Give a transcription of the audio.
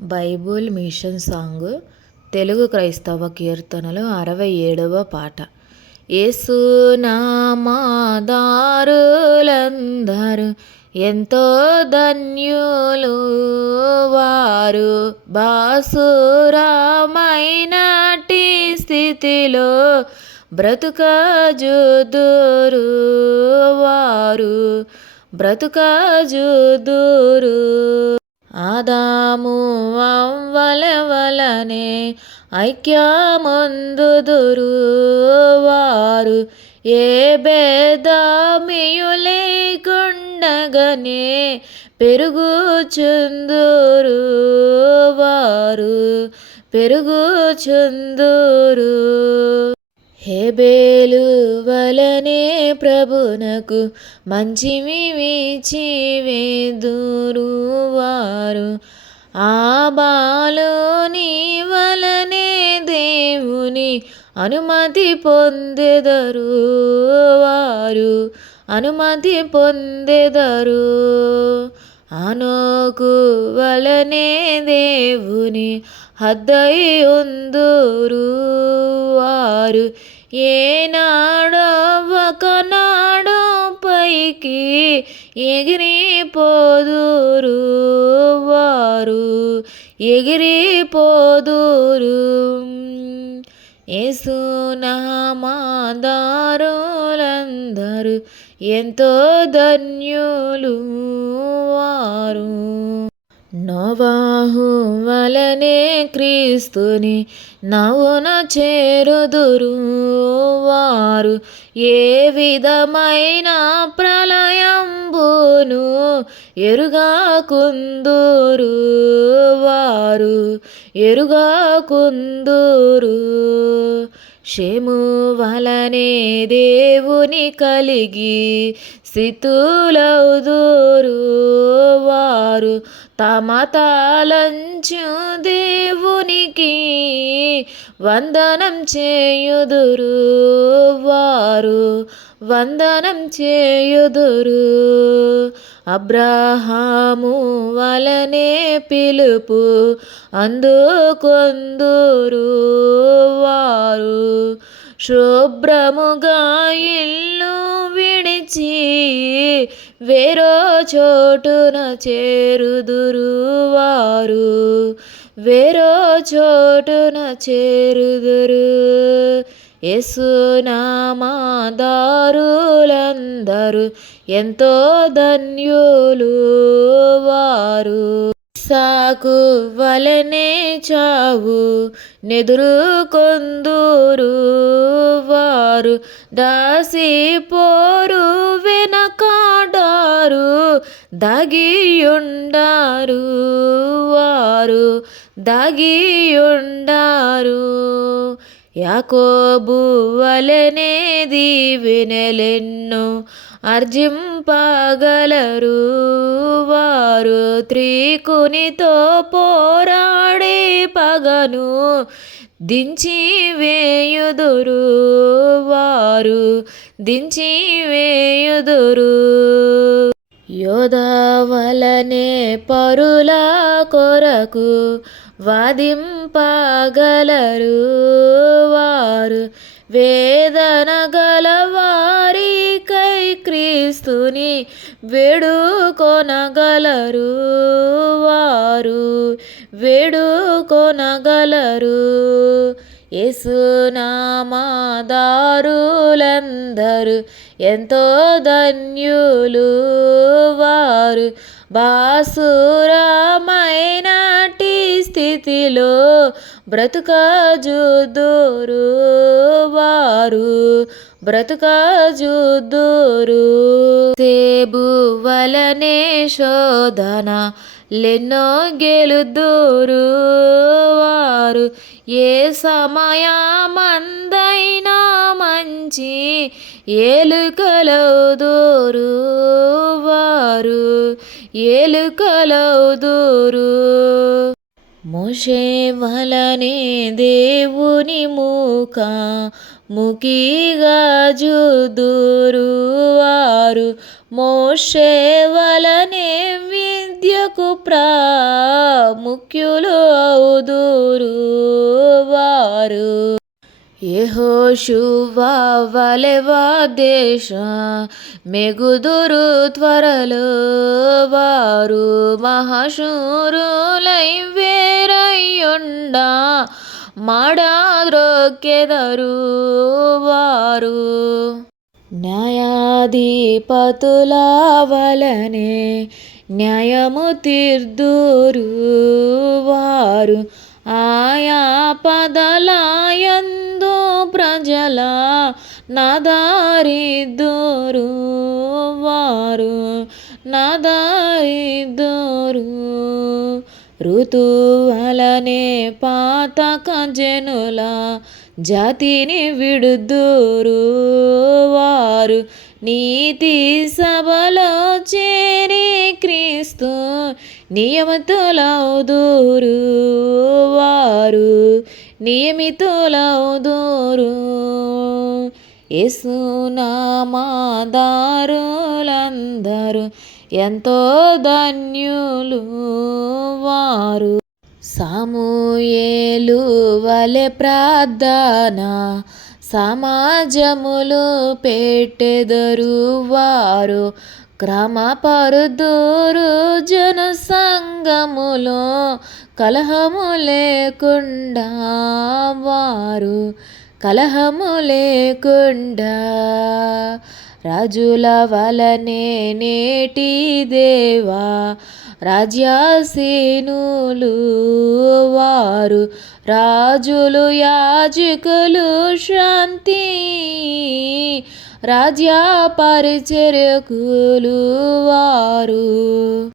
Bible machine song Telugu క్రైస్తవ కీర్తనలు అరవై ఏడవ పాట. యేసునామాదారులందరూ ఎంతో ధన్యులు వారు. బాసురామైనటి స్థితిలో బ్రతుకజుదురు వారు. బ్రతుకజుదురు ఆదాము వలవలనే వలనే ఐక్యమందుదురు వారు ఏ భేదమియు లేకుండగనే పెరుగుచుందురు వారు పెరుగుచుందురు హేబేలు వలనే ప్రభునకు మంచివి వేదురు వారు ఆ బాలోని వలనే దేవుని అనుమతి పొందెదరు వారు అనుమతి పొందెదరు. అనోకు వలనే దేవుని హద్దై ఉందూరు వారు ఏనాడో ఒకనాడో పైకి ఎగిరిపోదురు. వారు ఎగిరిపోదురు ఏసునామాదారులందరూ ఎంతో ధన్యులు వారు నోవాహు వలనే క్రీస్తుని నవ్వున చేరుదురు వారు. ఏ విధమైన ప్రళయంబును ఎరుగా కుందురు వారు. ఎరుగా కుందురు షేము వలనే దేవుని కలిగి స్థితులవుదురు వారు. తమ తాళంచు దేవునికి వందనం చేయుదురు వారు. వందనం చేయుదురు అబ్రహాము వలనే పిలుపు అందుకొందురు వారు. శుభ్రముగా ఇల్లు విడిచి వేరో చోటున చేరుదురు వారు వేరో చోటున చేరుదురు యసునామాదారులందరూ ఎంతో ధన్యులు వారు. సాకు వలనే చావు. నెదురుకొందురు వారు దాసి పోరు వెనకాడారు. దాగియుండారు వారు దాగియుండారు. యాకోబు వలనే అర్జింపగలరు. వారు త్రికునితో పోరాడే పగను దించి వేయుదురు. వారు దించి వేయుదురు. యోధవలనే పరుల కొరకు వాదిం పాగలరు వారు వేదన గలవారికై క్రీస్తుని వేడుకొనగలరు వారు వేడుకొనగలరు. యేసునామాదారులందరూ ఎంతో ధన్యులు వారు. బాసురమైనటి స్థితిలో బ్రతుకజుదురు వారు. బ్రతుకజుదురు సేబు వలనే శోధన లెన్నో గెలుదూరు వారు. ఏ సమయమందైనా మంచి ఏలుకలవుదురు వారు ఏలుకలవుదురు మోషే వలనే దేవుని మూక ముఖిగా జుదురు వారు మోషేవలనే విద్యకు ప్రాముఖ్యులు అవుదురు వారు. యెహోషువ వలెవా దేశ మెగుదురు త్వరలో వారు మహాశూరులై వేరయ్యుండా మాడాద్రొక్కెదరు వారు. న్యాయాధిపతులవలనే న్యాయము తీర్దురు వారు ఆయా పదలాయందు ప్రజల నదారిద్దురు వారు నదారిద్దురు ఋతువలనే పాతక జనుల జాతిని విడుదురు వారు నీతి సభలో చేరి క్రీస్తు నియమితులవుదురు వారు నియమితులవుదురు యేసునామాదారులందరూ ఎంతో ధన్యులు వారు సాముయేలు వలె ప్రార్థనా సమాజములు పెట్టెదరు వారు క్రమపరుదురు జన సంగములో కలహము లేకుండా వారు కలహము లేకుండా రాజుల వలనే నేటి దేవా రాజ్యాసీనులు వారు రాజులు యాజకులు శాంతి రాజ్య పరిచర్యకులు వారు.